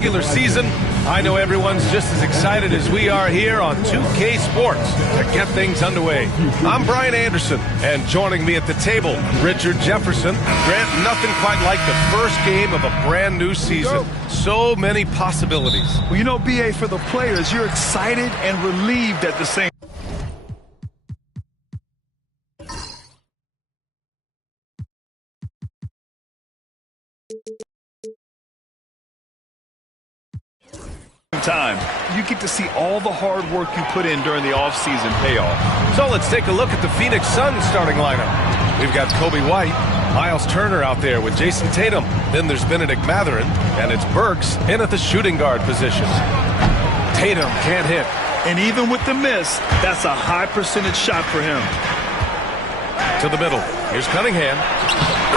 Regular season, I know everyone's just as excited as we are here on 2K Sports to get things underway. I'm Brian Anderson, and joining me at the table, Richard Jefferson. Grant, nothing quite like the first game of a brand new season. So many possibilities. Well, you know, BA, for the players, you're excited and relieved at the same time. You get to see all the hard work you put in during the offseason payoff. So let's take a look at the Phoenix Suns starting lineup. We've got Kobe White, Miles Turner out there with Jason Tatum. Then there's Benedict Mathurin, and it's Burks in at the shooting guard position. Tatum can't hit. And even with the miss, that's a high percentage shot for him. To the middle. Here's Cunningham.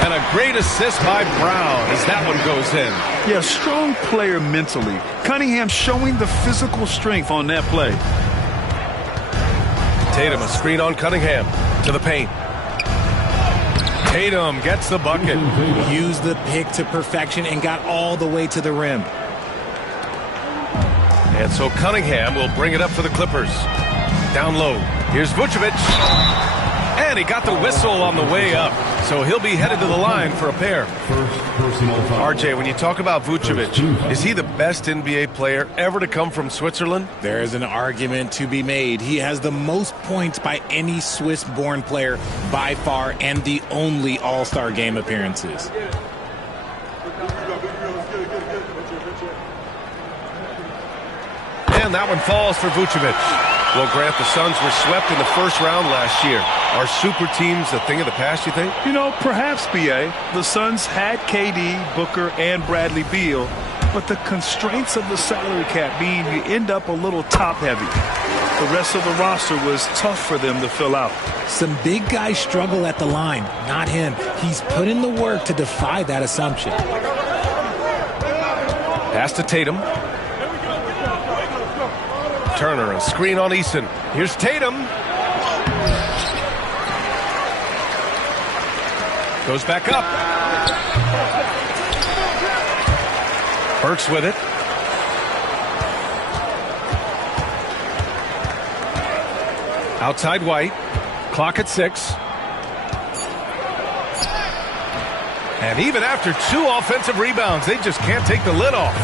And a great assist by Brown as that one goes in. Yeah, strong player mentally. Cunningham showing the physical strength on that play. Tatum, a screen on Cunningham. To the paint. Tatum gets the bucket. Used the pick to perfection and got all the way to the rim. And so Cunningham will bring it up for the Clippers. Down low. Here's Vucevic. And he got the whistle on the way up. So he'll be headed to the line for a pair. RJ, when you talk about Vucevic, is he the best NBA player ever to come from Switzerland? There is an argument to be made. He has the most points by any Swiss-born player by far and the only All-Star game appearances. And that one falls for Vucevic. Well, Grant, the Suns were swept in the first round last year. Are super teams a thing of the past, you think? You know, perhaps, BA. The Suns had KD, Booker, and Bradley Beal, but the constraints of the salary cap mean you end up a little top-heavy. The rest of the roster was tough for them to fill out. Some big guys struggle at the line, not him. He's put in the work to defy that assumption. Pass to Tatum. Turner, a screen on Eason. Here's Tatum. Goes back up. Burks with it. Outside White. Clock at 6. And even after 2 offensive rebounds, they just can't take the lid off.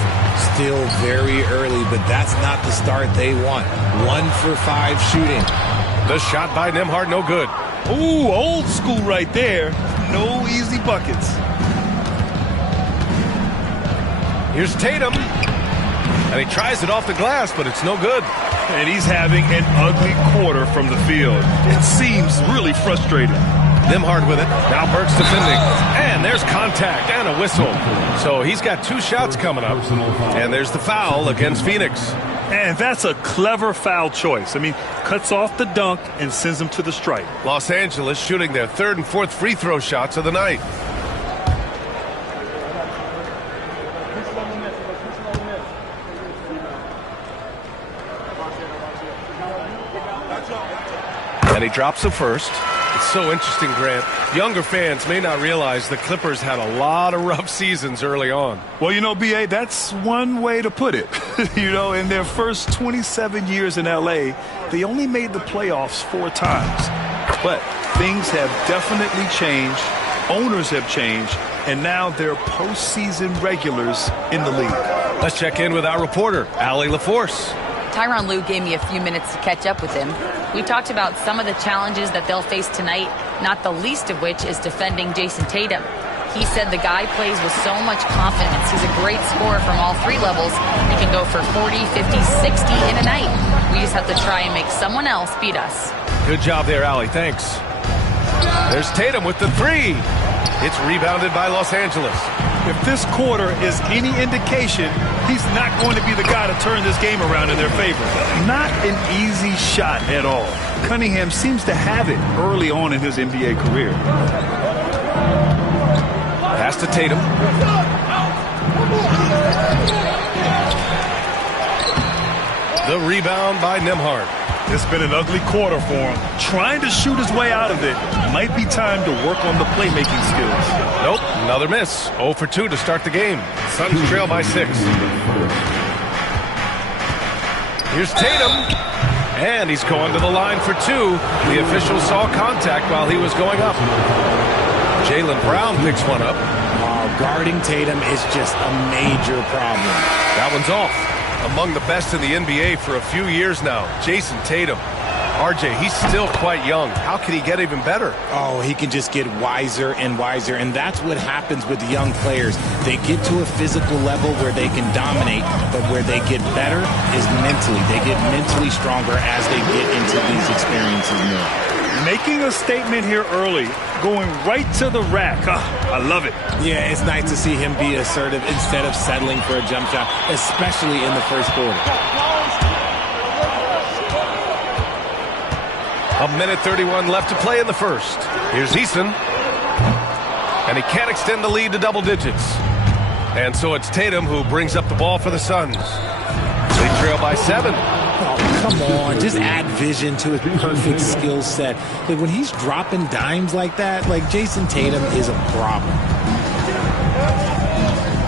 Still very early, but that's not the start they want. 1 for 5 shooting. The shot by Nembhard, no good. Ooh, old school right there. No easy buckets. Here's Tatum. And he tries it off the glass, but it's no good. And he's having an ugly quarter from the field. It seems really frustrating. Nembhard with it. Now Burks defending. And there's contact and a whistle. So he's got 2 shots coming up. And there's the foul against Phoenix. And that's a clever foul choice. I mean, cuts off the dunk and sends them to the stripe. Los Angeles shooting their 3rd and 4th free throw shots of the night. And he drops the first. It's so interesting, Grant. Younger fans may not realize the Clippers had a lot of rough seasons early on. Well, you know, BA, that's one way to put it. You know, in their first 27 years in L.A., they only made the playoffs 4 times. But things have definitely changed. Owners have changed. And now they're postseason regulars in the league. Let's check in with our reporter, Allie LaForce. Tyronn Lue gave me a few minutes to catch up with him. We talked about some of the challenges that they'll face tonight, not the least of which is defending Jason Tatum. He said the guy plays with so much confidence. He's a great scorer from all 3 levels. He can go for 40, 50, 60 in a night. We just have to try and make someone else beat us. Good job there, Allie. Thanks. There's Tatum with the 3. It's rebounded by Los Angeles. If this quarter is any indication, he's not going to be the guy to turn this game around in their favor. Not an easy shot at all. Cunningham seems to have it early on in his NBA career. Pass to Tatum. The rebound by Nembhard. It's been an ugly quarter for him. trying to shoot his way out of it. Might be time to work on the playmaking skills. Nope, another miss. 0 for 2 to start the game. Suns trail by 6. Here's Tatum. And he's going to the line for 2. The official saw contact while he was going up. Jaylen Brown picks one up. Guarding Tatum is just a major problem. That one's off. Among the best in the NBA for a few years now, Jason Tatum. RJ, he's still quite young. How can he get even better? Oh, he can just get wiser and wiser, and that's what happens with young players. They get to a physical level where they can dominate, but where they get better is mentally. They get mentally stronger as they get into these experiences more. Making a statement here early, going right to the rack. I love it. Yeah, it's nice to see him be assertive instead of settling for a jump shot, especially in the first quarter. A minute 31 left to play in the first. Here's Eason. And he can't extend the lead to double digits. And so it's Tatum who brings up the ball for the Suns. They trail by 7. Oh, come on. Just add vision to his perfect skill set. Like, when he's dropping dimes like that, like, Jason Tatum is a problem.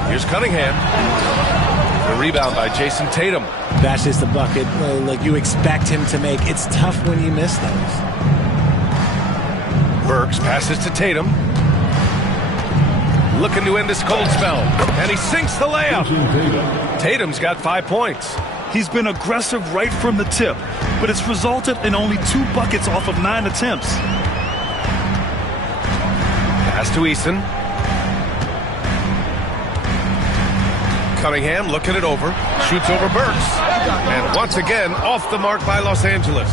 Here's Cunningham. The rebound by Jason Tatum. That's just a bucket like you expect him to make. It's tough when you miss those. Burks passes to Tatum. Looking to end this cold spell. And he sinks the layup. Tatum's got 5 points. He's been aggressive right from the tip, but it's resulted in only 2 buckets off of 9 attempts. Pass to Eason. Cunningham looking it over. Shoots over Burks. And once again, off the mark by Los Angeles.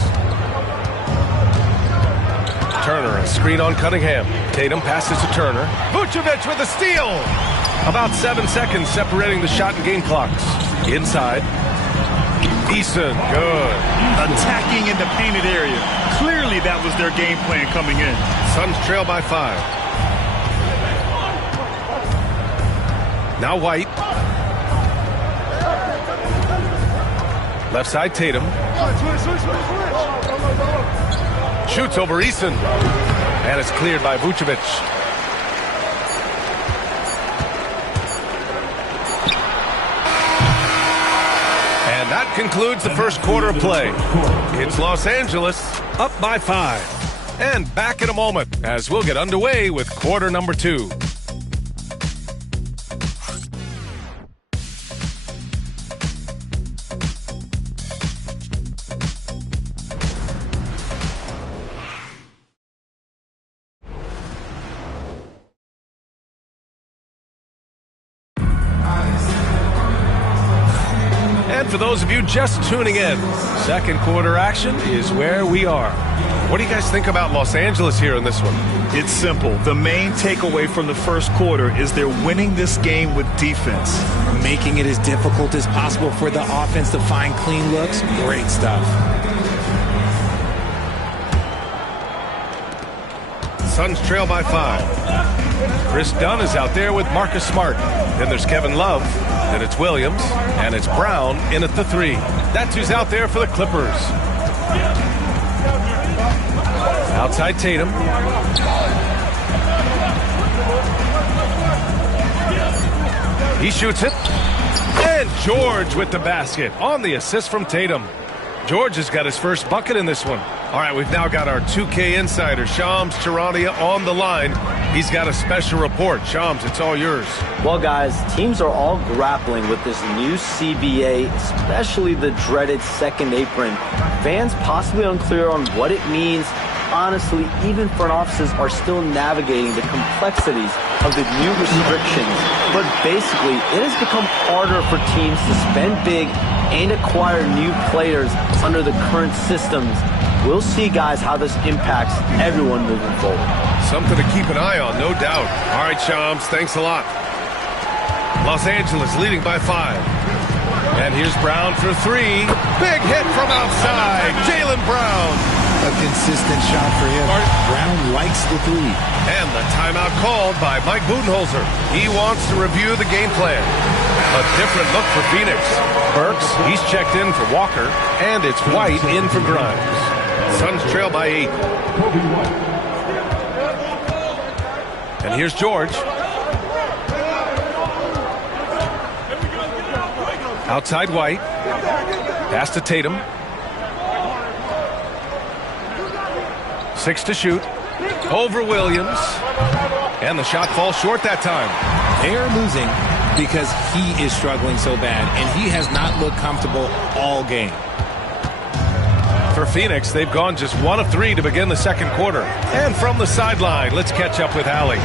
Turner, a screen on Cunningham. Tatum passes to Turner. Vucevic with a steal. About 7 seconds separating the shot and game clocks. Inside. Eason, good. Attacking in the painted area. Clearly that was their game plan coming in. Suns trail by 5. Now White. Left side Tatum. Shoots over Eason. And it's cleared by Vucevic. And that concludes the first quarter of play. It's Los Angeles up by 5. And back in a moment as we'll get underway with quarter number 2. And for those of you just tuning in, second quarter action is where we are. What do you guys think about Los Angeles here in this one? It's simple. The main takeaway from the first quarter is they're winning this game with defense. Making it as difficult as possible for the offense to find clean looks. Great stuff. Suns trail by 5. Chris Dunn is out there with Marcus Smart. Then there's Kevin Love. Then it's Williams. And it's Brown in at the 3. That's who's out there for the Clippers. Outside Tatum. He shoots it. And George with the basket on the assist from Tatum. George has got his first bucket in this one. All right, we've now got our 2K insider, Shams Charania, on the line. He's got a special report. Shams, it's all yours. Well, guys, teams are all grappling with this new CBA, especially the dreaded second apron. Fans possibly unclear on what it means. Honestly, even front offices are still navigating the complexities of the new restrictions. But basically, it has become harder for teams to spend big and acquire new players under the current systems. We'll see, guys, how this impacts everyone moving forward. Something to keep an eye on, no doubt. All right, Shams, thanks a lot. Los Angeles leading by 5. And here's Brown for 3. Big hit from outside. Jaylen Brown. A consistent shot for him. Brown likes the 3. And the timeout called by Mike Budenholzer. He wants to review the game plan. A different look for Phoenix. Burks, he's checked in for Walker. And it's White in for Grimes. Suns trail by 8. And here's George. Outside White. Pass to Tatum. 6 to shoot. Over Williams. And the shot falls short that time. They are losing because he is struggling so bad, and he has not looked comfortable all game. For Phoenix, they've gone just 1 of 3 to begin the second quarter. And from the sideline, let's catch up with Allie.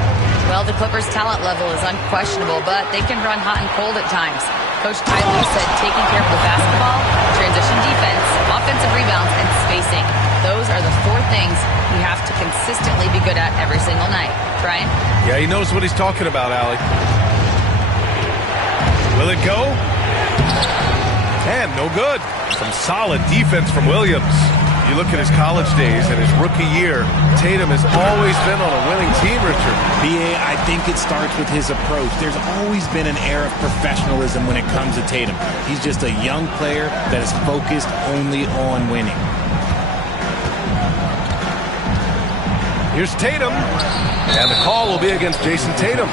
Well, the Clippers' talent level is unquestionable, but they can run hot and cold at times. Coach Ty Lue said taking care of the basketball, transition defense, offensive rebounds, and spacing. Those are the 4 things you have to consistently be good at every single night. Brian? Yeah, he knows what he's talking about, Allie. Will it go? And no good. Some solid defense from Williams. You look at his college days and his rookie year, Tatum has always been on a winning team, Richard. B.A., I think it starts with his approach. There's always been an air of professionalism when it comes to Tatum. He's just a young player that is focused only on winning. Here's Tatum. And the call will be against Jason Tatum.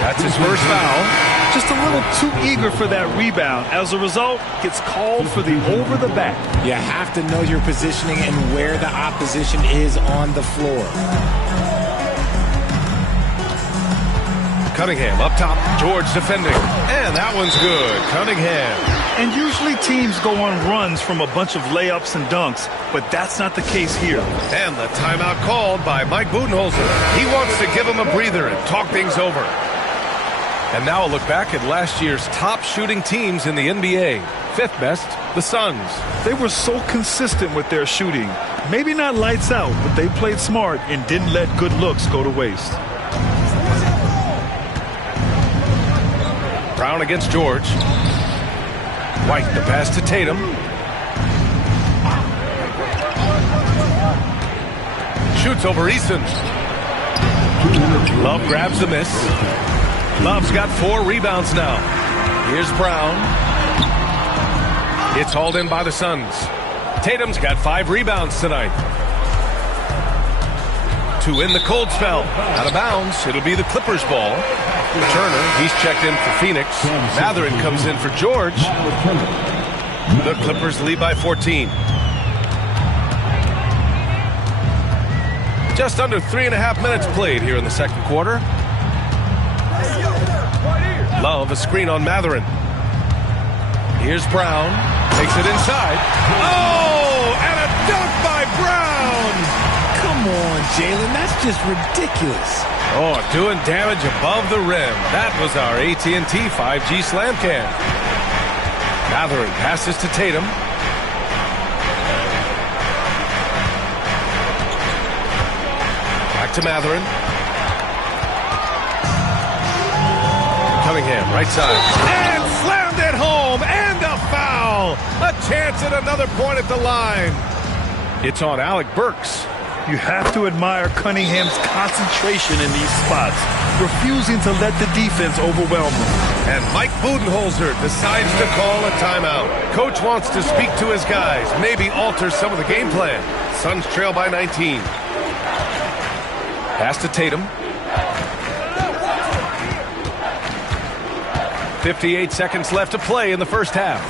That's his first foul. Just a little too eager for that rebound. As a result, gets called for the over the back. You have to know your positioning and where the opposition is on the floor. Cunningham up top. George defending. And that one's good. Cunningham. And usually teams go on runs from a bunch of layups and dunks, but that's not the case here. And the timeout called by Mike Budenholzer. He wants to give him a breather and talk things over. And now a look back at last year's top shooting teams in the NBA. 5th best, the Suns. They were so consistent with their shooting. Maybe not lights out, but they played smart and didn't let good looks go to waste. Brown against George. White the pass to Tatum. Shoots over Eason. Love grabs the miss. Love's got 4 rebounds now. Here's Brown. It's hauled in by the Suns. Tatum's got 5 rebounds tonight. To end the cold spell. Out of bounds. It'll be the Clippers' ball. Turner, he's checked in for Phoenix. Mathurin comes in for George. The Clippers lead by 14. Just under 3.5 minutes played here in the second quarter. Love a screen on Mathurin. Here's Brown. Takes it inside. Oh, and a dunk by Brown. Come on, Jalen. That's just ridiculous. Oh, doing damage above the rim. That was our AT&T 5G slam cam. Mathurin passes to Tatum. Back to Mathurin. Cunningham, right side. And slammed it home. And a foul. A chance at another point at the line. It's on Alec Burks. You have to admire Cunningham's concentration in these spots, refusing to let the defense overwhelm him. And Mike Budenholzer decides to call a timeout. Coach wants to speak to his guys, maybe alter some of the game plan. Suns trail by 19. Pass to Tatum. 58 seconds left to play in the first half.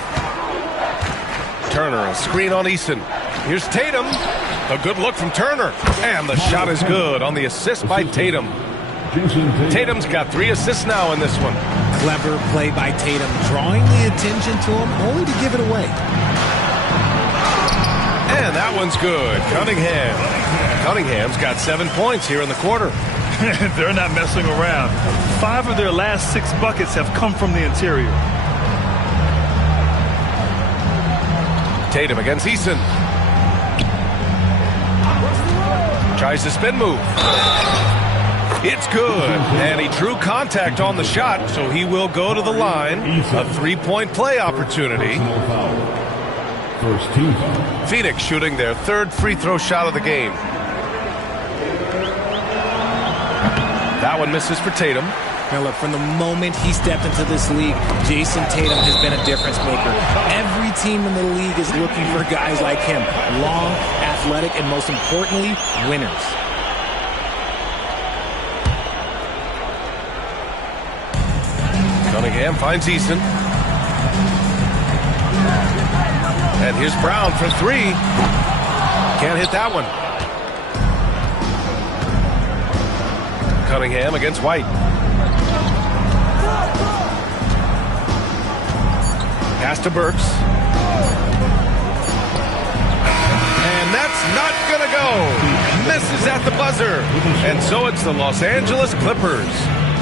Turner, a screen on Eason. Here's Tatum. A good look from Turner. And the shot is good on the assist by Tatum. Tatum's got 3 assists now in this one. Clever play by Tatum, drawing the attention to him only to give it away. And that one's good. Cunningham's got 7 points here in the quarter. They're not messing around. 5 of their last 6 buckets have come from the interior. Tatum against Eason. Tries to spin move. It's good. And he drew contact on the shot, so he will go to the line. A 3-point play opportunity. First team. Phoenix shooting their 3rd free throw shot of the game. That one misses for Tatum. Now look, from the moment he stepped into this league, Jason Tatum has been a difference maker. Every team in the league is looking for guys like him. Long, athletic, and most importantly, winners. Cunningham finds Eason. And here's Brown for three. Can't hit that one. Cunningham against White. Pass to Burks. And that's not going to go. Misses at the buzzer. And so it's the Los Angeles Clippers,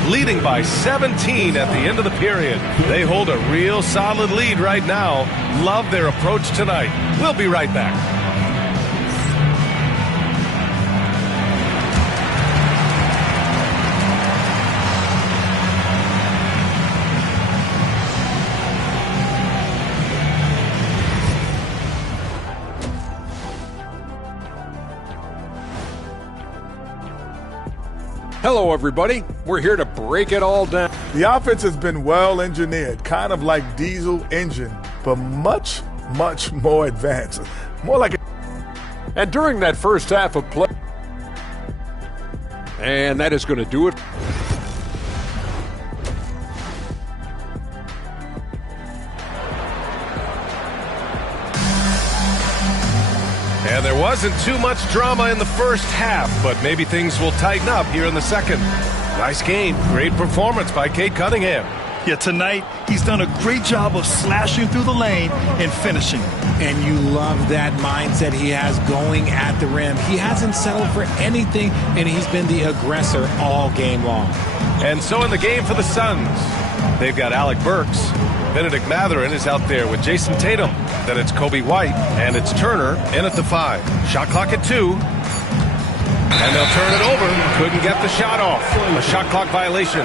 leading by 17 at the end of the period. They hold a real solid lead right now. Love their approach tonight. We'll be right back. Hello, everybody. We're here to break it all down. The offense has been well engineered, kind of like diesel engine, but much, much more advanced. More like a... And during that first half of play, and that is going to do it. And there wasn't too much drama in the first half, but maybe things will tighten up here in the second. Nice game. Great performance by Cade Cunningham. Yeah, tonight he's done a great job of slashing through the lane and finishing. And you love that mindset he has going at the rim. He hasn't settled for anything, and he's been the aggressor all game long. And so in the game for the Suns, they've got Alec Burks. Benedict Mathurin is out there with Jason Tatum. Then it's Kobe White, and it's Turner in at the 5. Shot clock at 2. And they'll turn it over. Couldn't get the shot off. A shot clock violation.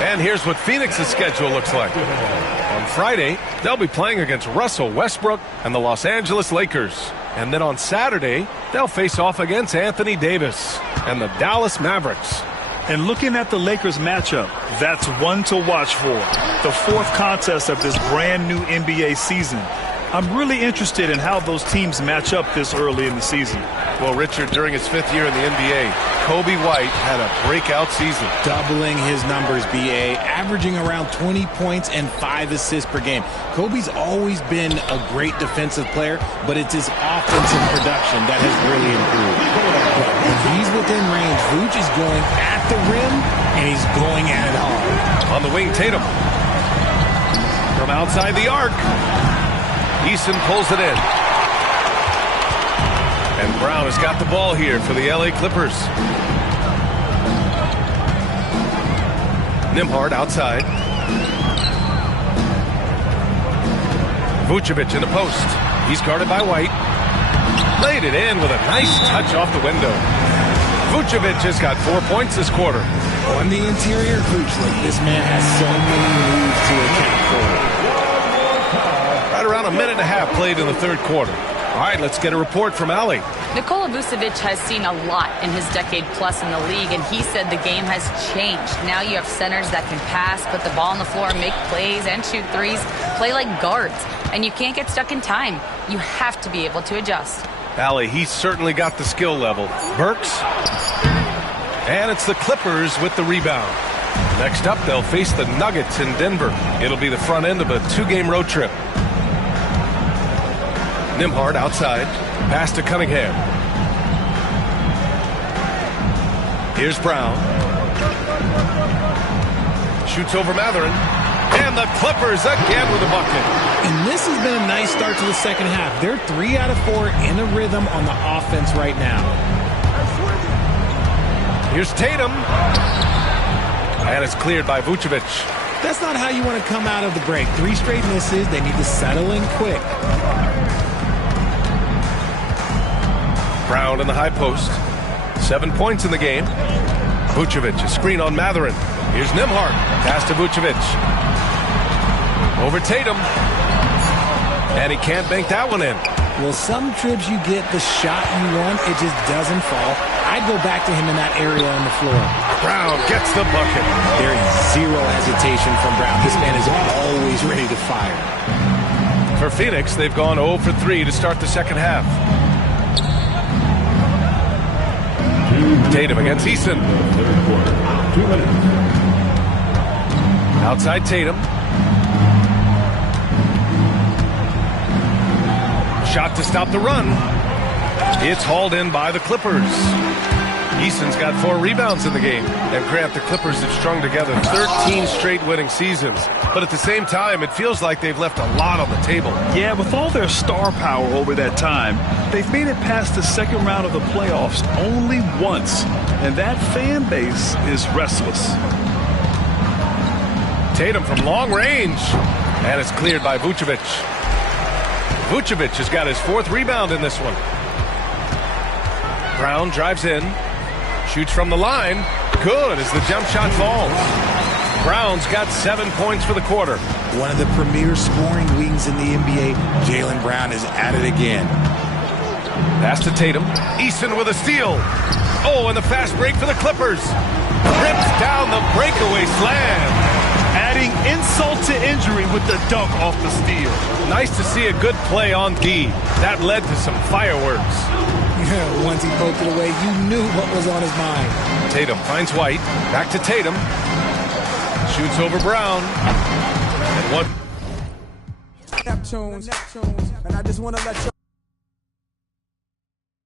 And here's what Phoenix's schedule looks like. On Friday, they'll be playing against Russell Westbrook and the Los Angeles Lakers. And then on Saturday, they'll face off against Anthony Davis and the Dallas Mavericks. And looking at the Lakers matchup, that's one to watch for. The fourth contest of this brand new NBA season. I'm really interested in how those teams match up this early in the season. Well, Richard, during his 5th year in the NBA, Kobe White had a breakout season. Doubling his numbers, B.A., averaging around 20 points and 5 assists per game. Kobe's always been a great defensive player, but it's his offensive production that has really improved. But when he's within range, Vooch is going at the rim, and he's going at it hard. On the wing, Tatum. From outside the arc. Eason pulls it in. And Brown has got the ball here for the LA Clippers. Nembhard outside. Vucevic in the post. He's guarded by White. Laid it in with a nice touch off the window. Vucevic has got 4 points this quarter. On the interior, Vooch, this man has so many moves to account for. Right around a minute and a half played in the third quarter. All right, let's get a report from Ali. Nikola Vucevic has seen a lot in his decade plus in the league, and he said the game has changed. Now you have centers that can pass, put the ball on the floor, make plays, and shoot threes, play like guards. And you can't get stuck in time. You have to be able to adjust. Ali, he's certainly got the skill level. Burks. And it's the Clippers with the rebound. Next up, they'll face the Nuggets in Denver. It'll be the front end of a 2-game road trip. Nembhard outside. Pass to Cunningham. Here's Brown. Shoots over Mathurin. And the Clippers again with a bucket. And this has been a nice start to the second half. They're 3 out of 4 in a rhythm on the offense right now. Here's Tatum. And it's cleared by Vucevic. That's not how you want to come out of the break. 3 straight misses. They need to settle in quick. Brown in the high post. 7 points in the game. Vucevic, a screen on Mathurin. Here's Nembhard. Pass to Vucevic. Over Tatum. And he can't bank that one in. Well, some trips you get the shot you want, it just doesn't fall. I'd go back to him in that area on the floor. Brown gets the bucket. There is zero hesitation from Brown. This man is always ready to fire. For Phoenix, they've gone 0 for 3 to start the second half. Tatum against Eason. Third quarter. 2 minutes. Outside Tatum. Shot to stop the run. It's hauled in by the Clippers. Eason's got 4 rebounds in the game. And Grant, the Clippers have strung together 13 straight winning seasons. But at the same time, it feels like they've left a lot on the table. Yeah, with all their star power over that time, they've made it past the second round of the playoffs only once. And that fan base is restless. Tatum from long range. And it's cleared by Vucevic. Vucevic has got his 4th rebound in this one. Brown drives in. Shoots from the line. Good as the jump shot falls. Brown's got 7 points for the quarter. One of the premier scoring wings in the NBA, Jaylen Brown, is at it again. Pass to Tatum. Eason with a steal. Oh, and the fast break for the Clippers. Rips down the breakaway slam. Adding insult to injury with the dunk off the steal. Nice to see a good play on D. That led to some fireworks. Yeah, once he poked it away, you knew what was on his mind. Tatum finds White. Back to Tatum. Shoots over Brown. And one. Neptunes, and I just want to let you